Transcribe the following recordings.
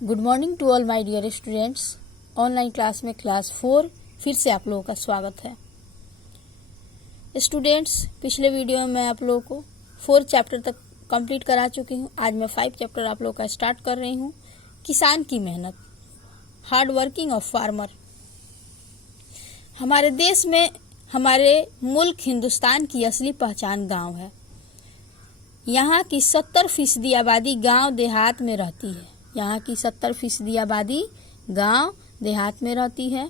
Good morning to all my dear students. Online class में class 4 फिर से आप लोगों का स्वागत है। स्टूडेंट्स, पिछले वीडियो में मैं आप लोगों को 4 चैप्टर तक कंप्लीट करा चुकी हूँ। आज मैं 5 चैप्टर आप लोगों का स्टार्ट कर रही हूँ। किसान की मेहनत, हार्ड वर्किंग ऑफ फार्मर। हमारे देश में, हमारे मुल्क हिंदुस्तान की असली पहचान गांव है। यहाँ की 70% आबादी गांव देहात में रहती है। यहाँ की 70% आबादी गांव देहात में रहती है।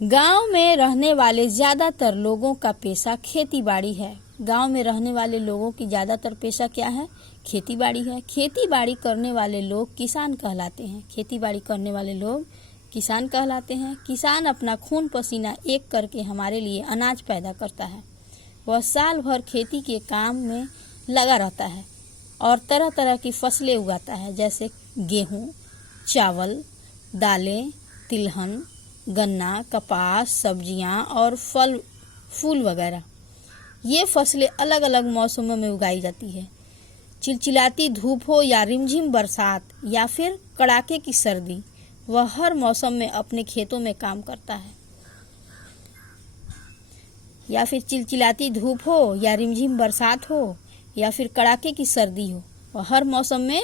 गांव में रहने वाले ज्यादातर लोगों का पेशा खेती बाड़ी है। गांव में रहने वाले लोगों की ज्यादातर पेशा क्या है? खेती बाड़ी है। खेती बाड़ी करने वाले लोग किसान कहलाते हैं। खेती बाड़ी करने वाले लोग किसान कहलाते हैं। किसान अपना खून पसीना एक करके हमारे लिए अनाज पैदा करता है। वह साल भर खेती के काम में लगा रहता है और तरह तरह की फसलें उगाता है, जैसे गेहूं, चावल, दालें, तिलहन, गन्ना, कपास, सब्जियां और फल फूल वगैरह। ये फसलें अलग अलग मौसमों में उगाई जाती है। चिलचिलाती धूप हो या रिमझिम बरसात या फिर कड़ाके की सर्दी, वह हर मौसम में अपने खेतों में काम करता है। या फिर चिलचिलाती धूप हो या रिमझिम बरसात हो या फिर कड़ाके की सर्दी हो, वह हर मौसम में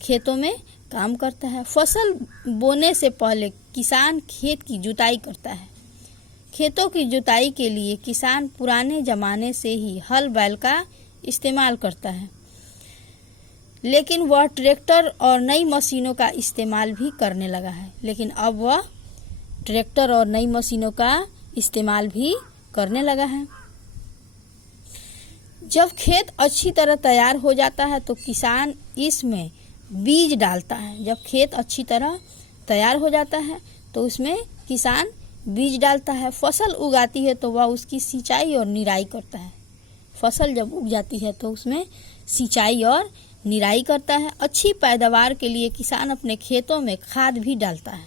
खेतों में काम करता है। फसल बोने से पहले किसान खेत की जुताई करता है। खेतों की जुताई के लिए किसान पुराने जमाने से ही हल बैल का इस्तेमाल करता है, लेकिन वह ट्रैक्टर और नई मशीनों का इस्तेमाल भी करने लगा है। लेकिन अब वह ट्रैक्टर और नई मशीनों का इस्तेमाल भी करने लगा है। जब खेत अच्छी तरह तैयार हो जाता है तो किसान इसमें बीज डालता है। जब खेत अच्छी तरह तैयार हो जाता है तो उसमें किसान बीज डालता है। फसल उगाती है तो वह उसकी सिंचाई और निराई करता है। फसल जब उग जाती है तो उसमें सिंचाई और निराई करता है। अच्छी पैदावार के लिए किसान अपने खेतों में खाद भी डालता है।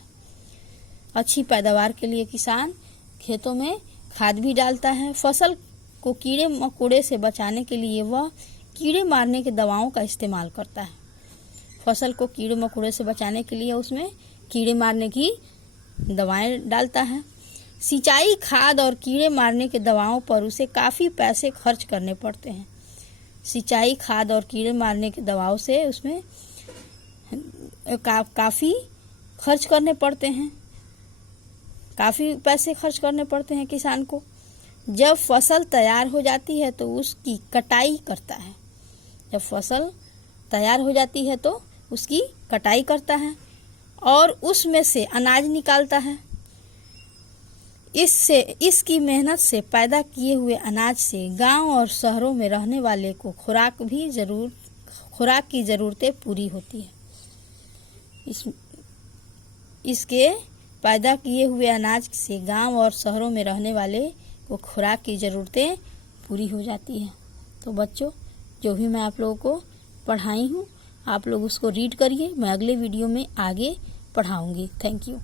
अच्छी पैदावार के लिए किसान खेतों में खाद भी डालता है। फसल को कीड़े मकोड़े से बचाने के लिए वह कीड़े मारने के दवाओं का इस्तेमाल करता है। फसल को कीड़े मकोड़े से बचाने के लिए उसमें कीड़े मारने की दवाएं डालता है। सिंचाई, खाद और कीड़े मारने के दवाओं पर उसे काफ़ी पैसे खर्च करने पड़ते हैं। सिंचाई, खाद और कीड़े मारने के दवाओं से उसमें काफ़ी खर्च करने पड़ते हैं। काफ़ी पैसे खर्च करने पड़ते हैं किसान को। जब फसल तैयार हो जाती है तो उसकी कटाई करता है। जब फसल तैयार हो जाती है तो उसकी कटाई करता है और उसमें से अनाज निकालता है। इसकी मेहनत से पैदा किए हुए अनाज से गांव और शहरों में रहने वाले को खुराक की ज़रूरतें पूरी होती है। इसके पैदा किए हुए अनाज से गांव और शहरों में रहने वाले को खुराक की ज़रूरतें पूरी हो जाती हैं। तो बच्चों, जो भी मैं आप लोगों को पढ़ाई हूँ, आप लोग उसको रीड करिए। मैं अगले वीडियो में आगे पढ़ाऊँगी। Thank you.